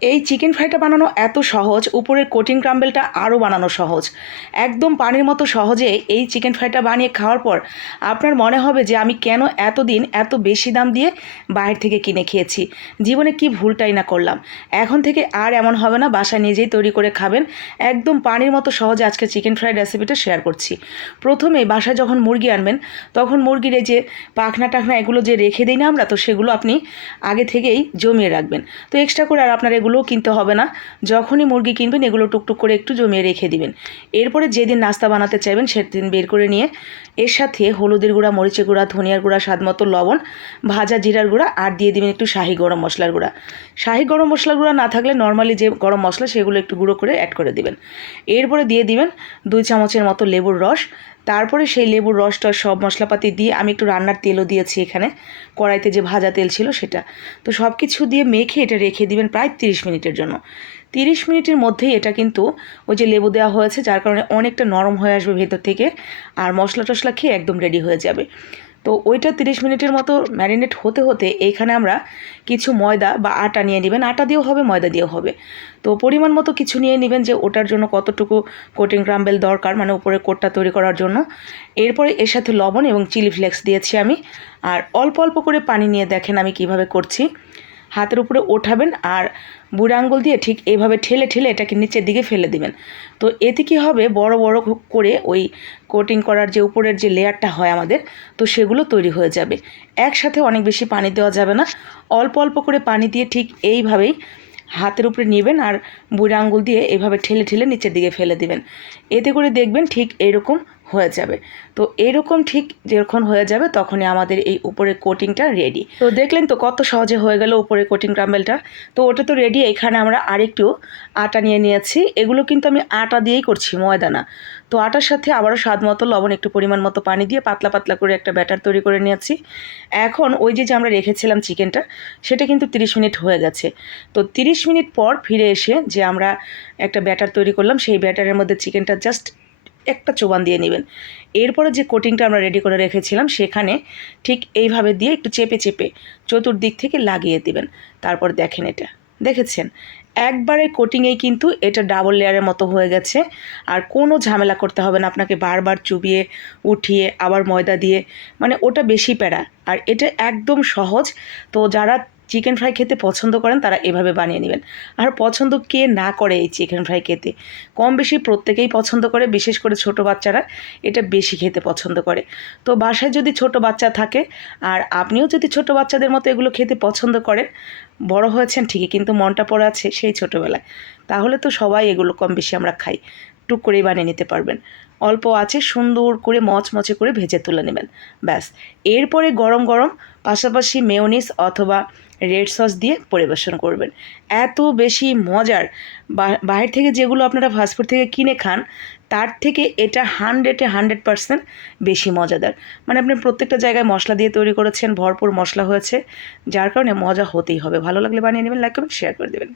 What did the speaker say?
এই চিকেন ফ্রাইটা বানানো এত সহজ, উপরের কোটিং ক্রাম্বেলটা আরও বানানো সহজ। একদম পানির মতো সহজে এই চিকেন ফ্রাইটা বানিয়ে খাওয়ার পর আপনার মনে হবে যে আমি কেন এতদিন এত বেশি দাম দিয়ে বাইরে থেকে কিনে খেয়েছি। জীবনে কি ভুলটাই না করলাম। এখন থেকে আর এমন হবে না, বাসায় নিজেই তৈরি করে খাবেন। একদম পানির মতো সহজে আজকে চিকেন ফ্রাইড রেসিপিটা শেয়ার করছি। প্রথমে বাসায় যখন মুরগি আনবেন, তখন মুরগির যে পাখনা টাখনা, এগুলো যে রেখে দিই না আমরা, তো সেগুলো আপনি আগে থেকেই জমিয়ে রাখবেন। তো এক্সট্রা করে আর আপনার এগুলোও কিনতে হবে না। যখনই মুরগি কিনবেন, এগুলো টুকটুক করে একটু জমিয়ে রেখে দিবেন। এরপরে যেদিন নাস্তা বানাতে চাইবেন, সেদিন বের করে নিয়ে এর সাথে হলুদের গুঁড়া, মরিচের গুঁড়া, ধনিয়ার গুঁড়া, স্বাদ মতো লবণ, ভাজা জিরার গুঁড়া আর দিয়ে দিবেন একটু শাহি গরম মশলার গুঁড়া। শাহি গরম মশলার গুঁড়া না থাকলে নর্মালি যে গরম মশলা, সেগুলো একটু গুঁড়ো করে অ্যাড করে দিবেন। এরপরে দিয়ে দিবেন দুই চামচের মতো লেবুর রস তারপরে সেই লেবুর রস টস সব মশলাপাতি দিয়ে আমি একটু রান্নার তেলও দিয়েছি এখানে। কড়াইতে যে ভাজা তেল ছিল সেটা। তো সব কিছু দিয়ে মেখে এটা রেখে দিবেন প্রায় তিরিশ মিনিটের জন্য। তিরিশ মিনিটের মধ্যেই এটা কিন্তু ওই যে লেবু দেওয়া হয়েছে, যার কারণে অনেকটা নরম হয়ে আসবে ভেতর থেকে, আর মশলা টশলা খেয়ে একদম রেডি হয়ে যাবে। তো ওইটা তিরিশ মিনিটের মতো ম্যারিনেট হতে হতে এইখানে আমরা কিছু ময়দা বা আটা নিয়ে নেবেন। আটা দিয়েও হবে, ময়দা দিয়েও হবে। তো পরিমাণ মতো কিছু নিয়ে নেবেন যে ওটার জন্য কতটুকু কোটিং ক্রাম্বেল দরকার মানে উপরে কোটটা তৈরি করার জন্য। এরপরে এর সাথে লবণ এবং চিলি ফ্লেক্স দিয়েছি আমি। আর অল্প অল্প করে পানি নিয়ে দেখেন আমি কীভাবে করছি। হাতের উপরে ওঠাবেন আর বুড়ো আঙ্গুল দিয়ে ঠিক এইভাবে ঠেলে ঠেলে এটাকে নিচের দিকে ফেলে দিবেন। তো এতে কী হবে? বড় বড় করে ওই কোটিং করার যে উপরের যে লেয়ারটা হয় আমাদের, তো সেগুলো তৈরি হয়ে যাবে। একসাথে অনেক বেশি পানি দেওয়া যাবে না। অল্প অল্প করে পানি দিয়ে ঠিক এইভাবেই হাতের উপরে নেবেন আর বুড়ো আঙ্গুল দিয়ে এভাবে ঠেলে ঠেলে নিচের দিকে ফেলে দিবেন। এতে করে দেখবেন ঠিক এরকম হয়ে যাবে। তো এরকম ঠিক যখন হয়ে যাবে, তখনই আমাদের এই উপরের কোটিংটা রেডি তো দেখলেন তো কত সহজে হয়ে গেল উপরের কোটিং ক্রাম্বেলটা তো ওটা তো রেডি এখানে আমরা আরেকটু আটা নিয়ে নিয়েছি। এগুলো কিন্তু আমি আটা দিয়েই করছি ময়দা না তো আটার সাথে আবারও স্বাদ মতো লবণ, একটু পরিমাণ মতো পানি দিয়ে পাতলা পাতলা করে একটা ব্যাটার তৈরি করে নিয়েছি। এখন ওই যে যে আমরা রেখেছিলাম চিকেনটা, সেটা কিন্তু 30 মিনিট হয়ে গেছে। তো 30 মিনিট পর ফিরে এসে যে আমরা একটা ব্যাটার তৈরি করলাম, সেই ব্যাটারের মধ্যে চিকেনটা জাস্ট একটা চোবান দিয়ে নেবেন। এরপরে যে কোটিংটা আমরা রেডি করে রেখেছিলাম, সেখানে ঠিক এইভাবে দিয়ে একটু চেপে চেপে চতুর্দিক থেকে লাগিয়ে দিবেন। তারপর দেখেন এটা। দেখেছেন? একবারে কোটিংয়েই কিন্তু এটা ডাবল লেয়ারের মতো হয়ে গেছে। আর কোনো ঝামেলা করতে হবে না, আপনাকে বারবার চুবিয়ে, উঠিয়ে, আবার ময়দা দিয়ে। মানে ওটা বেশি প্যারা। আর এটা একদম সহজ। তো যারা চিকেন ফ্রাই খেতে পছন্দ করেন, তারা এভাবে বানিয়ে নেবেন। আর পছন্দ কে না করে এই চিকেন ফ্রাই খেতে? কম বেশি প্রত্যেকেই পছন্দ করে, বিশেষ করে ছোট বাচ্চারা এটা বেশি খেতে পছন্দ করে। তো বাসায় যদি ছোট বাচ্চা থাকে, আর আপনিও যদি ছোট বাচ্চাদের মতো এগুলো খেতে পছন্দ করেন, বড় হয়েছেন ঠিকই, কিন্তু মনটা পড়ে আছে সেই ছোটোবেলায়, তাহলে তো সবাই এগুলো কম বেশি আমরা খাই। টুক করেই বানিয়ে নিতে পারবেন। অল্প আছে, সুন্দর করে মচমচে করে ভেজে তুলে নেবেন। ব্যাস। এরপরে গরম গরম পাশাপাশি মেয়োনিস অথবা রেড সস দিয়ে পরিবেশন করবেন। এত বেশি মজার বাইরে থেকে যেগুলো আপনারা ফাস্টফুড থেকে কিনে খান, তার থেকে এটা হান্ড্রেডে হান্ড্রেড পারসেন্ট বেশি মজাদার। মানে আপনি প্রত্যেকটা জায়গায় মশলা দিয়ে তৈরি করেছেন, ভরপুর মশলা হয়েছে, যার কারণে মজা হতেই হবে। ভালো লাগলে বানিয়ে নেবেন লাইক করবেন শেয়ার করে দেবেন।